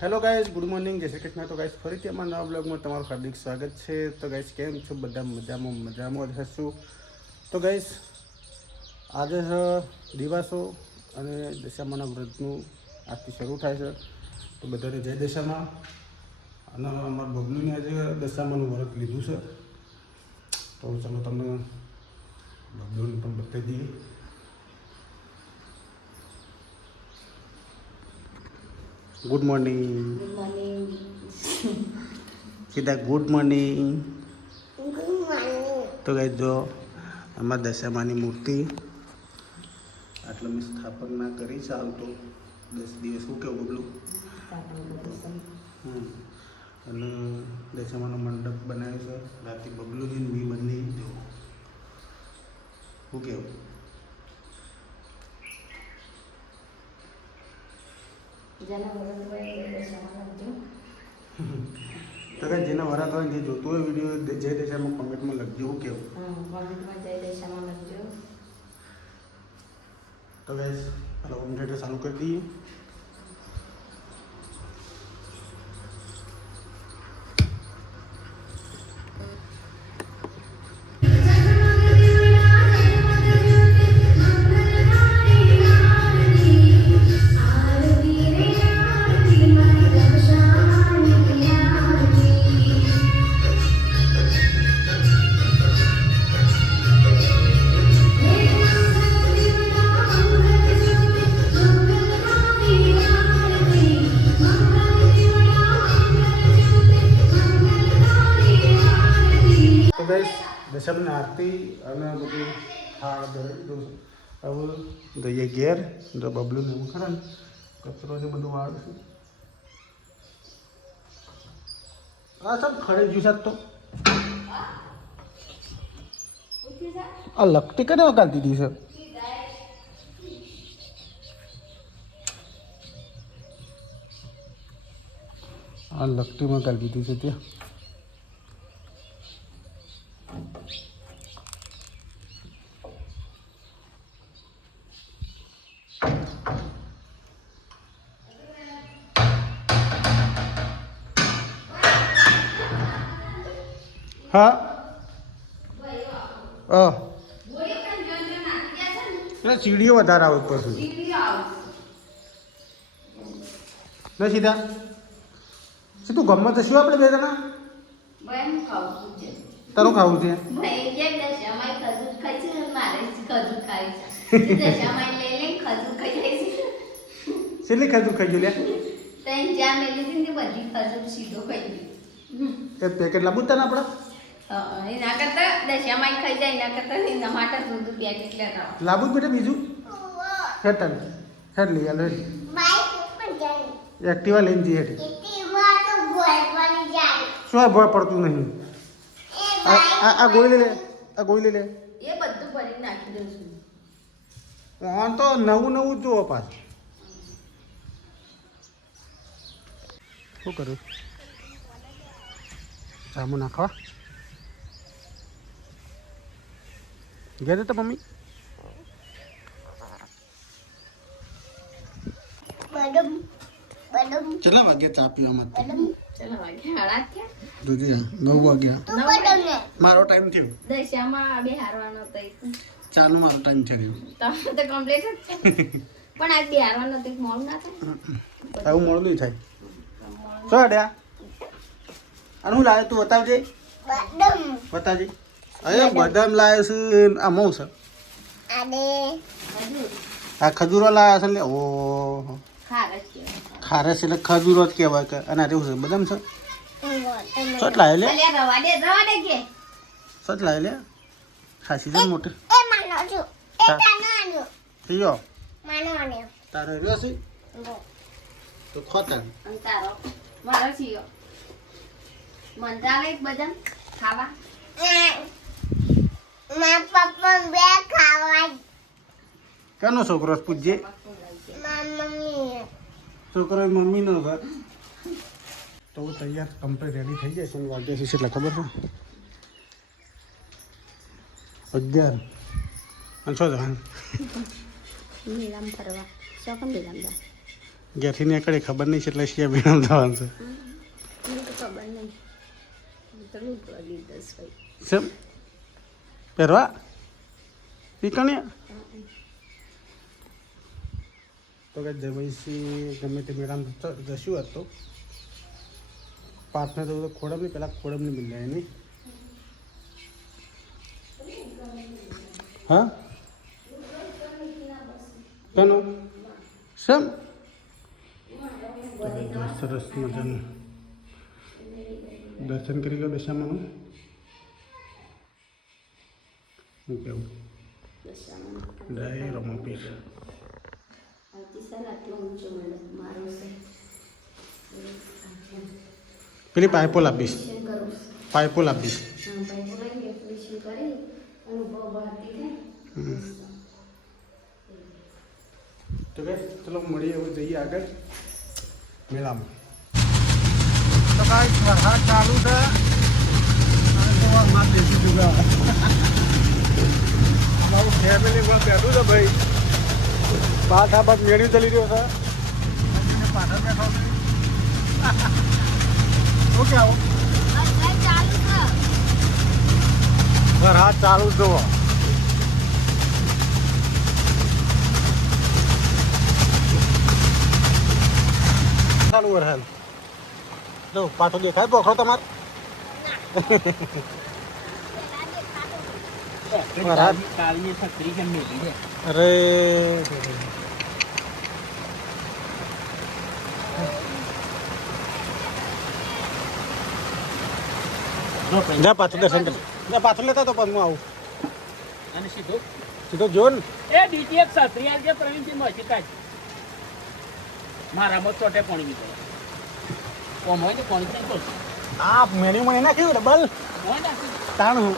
Hello guys, good morning, જય શ્રી કૃષ્ણ. તો guys ફરીથી અમારા નવા બ્લોગમાં તમારું હાર્દિક સ્વાગત છે. તો ગાઈઝ કેમ છો? બધા મજામાં જ હશું. તો ગાઈઝ આજે છે દિવાસો અને દશામાના વ્રતનું આજથી શરૂ થાય છે. તો બધાને જય દશામાં. અને અમારા બબલુને આજે દશામાનું વ્રત લીધું છે. તો ચાલો તમને બબલુને પણ બતાવી દઈએ. Good morning. Good morning. સીધા ગુડ મોર્નિંગ. Good morning. તો ગાઈ જો આમાં દશામાની મૂર્તિ આટલે મેં સ્થાપના કરી છે. હાલ તો 10 દિવસ શું કેવું બબલું. અને દશામાનો મંડપ બનાવ્યો છે. રાતે બબલુની મી બંને જો શું કેવું. તો કે જેને વરાત હોય જે જોતું હોય વિડીયો જય દશામાં કોમેન્ટમાં લખજો શું કેવું. કોમેન્ટમાં જય દશામાં લખજો. તો ગાઈસ હવે હોમ થિયેટર ચાલુ કરી દઈએ. દશામાની આરતી અને બધું થાળ દઈ હવે દઈએ ઘેર. જો બબલુને એવું ખરા ને કચરો છે બધું વાળશું. આ સબ ખડે જ્યું સાત તો આ લગતી કને વગાડતી હતી સર. આ લગતીમાં કરી દીધી છે ત્યાં. હા એટલે સીડીઓ વધારે આવે ઉપર સુધી ને સીધા સીધું ગમત શું આપણે બે જણા તારું ખાવું છે. કેટલી ખજૂર ખાઈ ગયું લે. એક પેકેટ લાવવું તને આપણે એના કરતા દશામાં ખાઈ જાય એના કરતા એના માટે દૂધ પેકેટ લેતા લાવવું જ બેટા બીજું હેઠ હેઠ લઈ આલો હેઠ એક્ટિવા લઈને જઈએ હેઠ શું ભય પડતું નહીં. આ ગોળી લે આ ગોળી લે એ બધું ભરી નાખી દઉં છું. આમ તો નવું જુઓ પાછું શું કર્યું. જામુ નાખવા ગયા હતા મમ્મી. કેટલા વાગ્યા ચા પીવામાં? ચલો વાગ્યા 9 વાગ્યા. મારો ટાઈમ થયો દશામાં બે હારવાનો હતો ચાનો મારો ટાઈમ થયો. તમે તો કમ્પ્લીટ જ છે પણ આજ બે હારવાનો હતો મોડું ના થાય. આવું મોડું નહીં થાય. શું અડ્યા અને હું લાવ્યો તું બતાવજે. બતાવજે. અરે બદામ લાવ્યો છે. આ મઉ છે આ ખજૂરો લાવ્યા છે. લે ઓહો ખારસ એટલે ખજૂરો જ કહેવાય કે. અને આ છે બદામ છે. સટ લાવે લે સટ લાવે લે ખાસી છે મોટી થઈ ગયો તારે રહ્યો છે તો ખોતા તારો મારો છીએ મંત્રાલય બદામ ખાવા કેનો છોકરો પૂછજે. છોકરો મમ્મી નો ઘર. તો તૈયાર કમ્પ્લીટ રેડી થઈ જાય છે. વાગ્યા છે એટલે ખબર છે 11 અને 6 જવાનું મેળામાં ફરવા શોખમ મેળામાં ઘેરથી નીકળે ખબર નહીં છે એટલે શિયા મેળામાં જવાનું છે મને તો ખબર નહીં તો લૂંટવા લીધા છે સેમ પહેરવા પીકણ્યા તો કે જમીસી ગમે તે મેળામાં જશું હતો પાર્ટનર તો ખોડમની પહેલાં ખોડમની મિલ જાય નહીં હા કેનું સેમ સરસ મજાનું દર્શન કરી લો દશામાનું શું કેવું જય રમાપીર પેલી પાઇપો લાવીશ પાઇપો લાવીશ તો કે ચલો મળીએ હવે જઈએ આગળ મેળામાં તો કાંઈ વરસાદ ચાલુ છે માં દેશી જુગા મારું ફેમિલી પણ બેઠું છે ભાઈ બાદ આ બાદ મેળવી ચાલી રહ્યો છે પાછળ બેઠો ઓકે આવો વરસાદ ચાલુ જુઓ ચાલુ વરસાદ જો પાછો દેખાય બોખરો તમારે અરે જા પાછું દર્શન કરી જા પાછું લેતા તો પણ હું આવું અને સીધો સીધો જો ને એ બીજી એક છત્રી આજે પ્રવીણસિંહ માં શીખાય મારા મત ચોટે પાણી નીકળે કોમ હોય ને પાણી ક્યાં પડશે આ મેન્યુમાં એના કેવું ડબલ હોય ને તાણ હું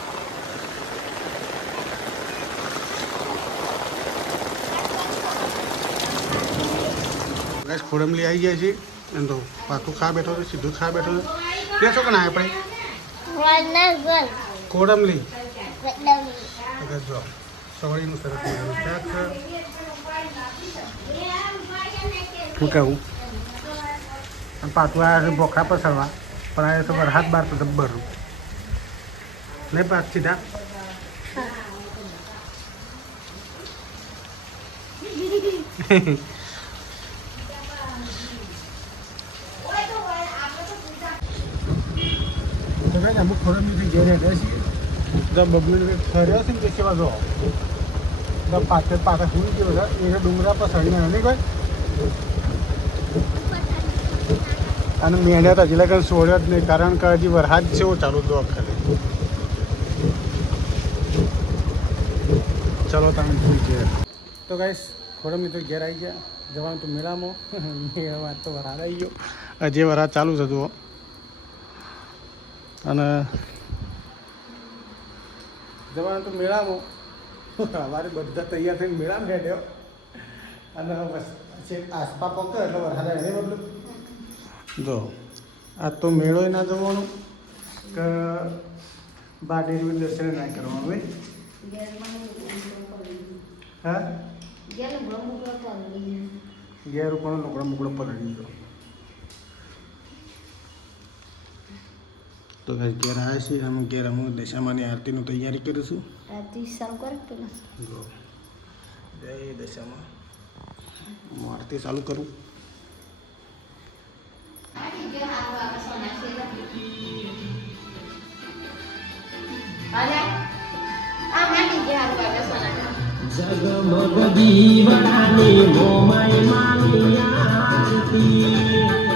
ગેસ ખોડમલી આવી ગયા છે એમ તો પાકું ખા બેઠો છે સીધું ખા બેઠો છે ત્યાં શું કના આપણે ખોડમલી જો સવારીનું સરસ મજાનું શાક છે શું કહેવું અને પાછું આ બોખરા પસરવા પણ આ તો હાથ બાર તો જબ્બર નહીં પાછ સીધા અમુક ખોરાકની ઘેર હેઠે છીએ બબલું ફર્યો છે ને તે સેવા જો પાછળ પાછળ ભૂલી ગયો છે એને ડુંગરા પર સળીને નહીં કોઈ અને મહેનત હજી લગન છોડ્યો જ નહીં કારણ કે હજી વરસાદ છે એવો ચાલુ દો વખતે ચલો તમે ભૂલ ઘેર તો ગાઈશ ખોરમની તો ઘેર આવી ગયા જવાનું તો મેળામાં મેળામાં તો વરસાદ આવી ગયો હજી વરસાદ ચાલુ છે જુઓ અને જવાનું તો મેળામાં અમારે બધા તૈયાર થઈને મેળામાં બેઠ્યો અને બસ આસપા પકડો એટલે વરસાદ એને બદલું જો આ તો મેળો ના જવાનું કે બાડેરી દર્શન ના કરવાનું ભાઈ હા ઘેર ઉપર લુગડો મુગડો પલળી ગયો તો ઘેર આવ્યા છીએ અમે ઘેર અમે દશામાની આરતીની તૈયારી કરીશું આરતી ચાલુ કર પેલા જો જય દશામાં હું આરતી ચાલુ કરું જગમગ દીવડાની મોમાય માની આરતી